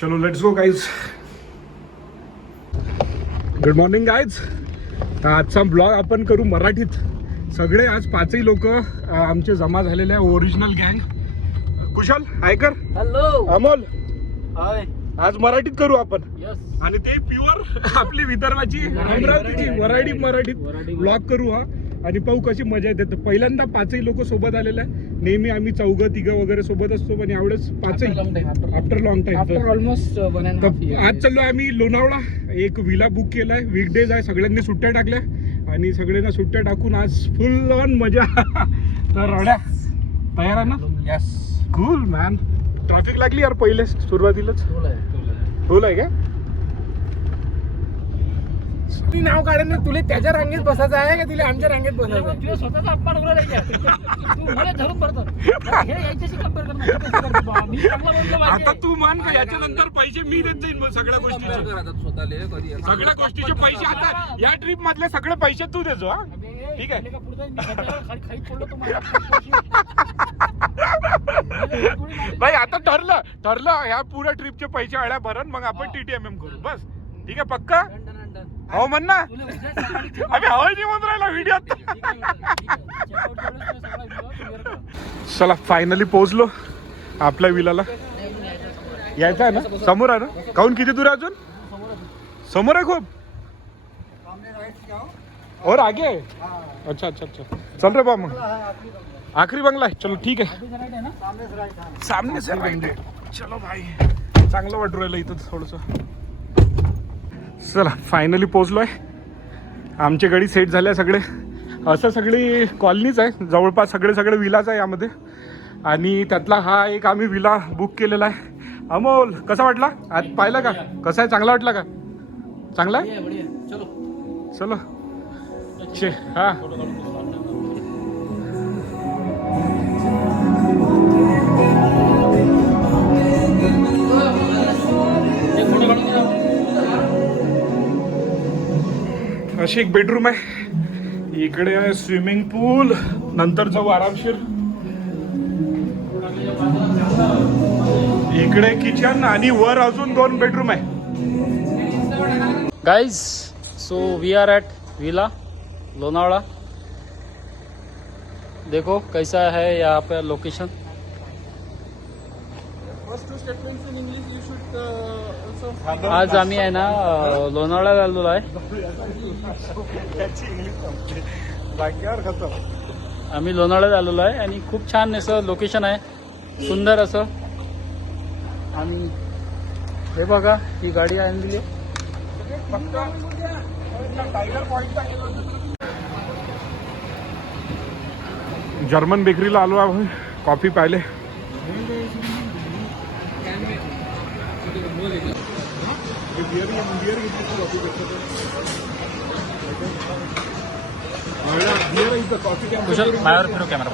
चलो let's go guys. Good morning guys. आजचा blog आपण करू मराठीत. सगळे आज पाचही लोक आमचे जमा झालेले आहे. ओरिजिनल गँग. कुशल आयकर, हॅलो अमोल, हाय. आज मराठीत करू आपण. यस. आणि ते प्युअर आपली विदर्भाची अमरावतीची मराठीत ब्लॉग करू हा. आणि पाहू कशी मजा येते. पहिल्यांदा पाचही लोक सोबत आलेले आहे. नेहमी आम्ही चौघं तिघं वगैरे सोबत असतो, पण यावेळेस पाचही after long time. After almost आज चाललोय आम्ही लोणावळा. एक विला बुक केलाय. वीकडेज आहे, सगळ्यांनी सुट्ट्या टाकल्या आणि सगळ्यांना सुट्ट्या टाकून आज फुल ऑन मजा. तर रड्या तयार आहे ना? यस. Cool man. ट्रॅफिक लागली यार पहिले सुरुवातीलाच. फुल आहे का? ती नाव काढून तुला त्याच्या रांगेत बसायचं आहे का तिला आमच्या रांगेत बसायचं आहे? तुला स्वतःचा अपमान करायला लागला. तू मला धरून पडतो. हे याच्याशी कंपेअर करणार. मी चांगला बोललो आता पाहिजे. तू मान का याच्यानंतर पैसे मी देत जाईन मग सगळ्या गोष्टीचे. सगळ्या गोष्टीचे पैसे आता या ट्रिप मधले सगळे पैसे तू देतो. हा अबे, ठीक आहे. गेले का पुढचं? मी त्याच्यावर खाली पडलो तुम्हाला. भाई आता ठरलं ह्या पुऱ्या ट्रिपचे पैसे अळ्या भरण मग आपण TTMM करू. बस ठीक आहे. पक्का हो म्हण ना. अबे हवाई नाही म्हणून राहिला व्हिडिओत. चला फायनली पोहोचलो आपल्या विलाला. यायचं आहे ना? समोर आहे ना? काहून किती दूर आहे अजून? समोर आहे खूप. और आगे आहे? अच्छा अच्छा अच्छा. चल रे बा मग. आखरी बंगला आहे. चलो ठीक आहे. सामने से राइट आहे. चलो भाई चांगलं वाटू राहिलं इथं थोडंसं. चला फायनली पोचलोय. आमचे गाडी सेट झाल्या सगळे. असं सगळी कॉलनीच आहे जवळपास. सगळे विलाच आहे यामध्ये. आणि त्यातला हा एक आम्ही विला बुक केलेला आहे. अमोल कसा वाटला? आज पाहिला का कसा आहे? चांगला वाटला का? चांगला आहे. चलो चे हा. अशी एक बेडरूम आहे. इकडे आहे स्विमिंग पूल. नंतर जाऊ आरामशीर. इकडे किचन आणि वर अजून 2 बेडरूम आहे. Guys so we are at villa Lonavala. देखो कैसा है यहाँ पे लोकेशन. आज आम्ही आहे ना लोणावळ्याला आलेलो आहे. आम्ही लोणावळ्यात आलेलो आहे आणि खूप छान असं लोकेशन आहे. सुंदर असं. आणि हे बघा ही गाडी आणली आहे. जर्मन बेकरीला आलो आहे. कॉफी पाहिले. कुशल माझ्यावर फिरो कॅमेरा.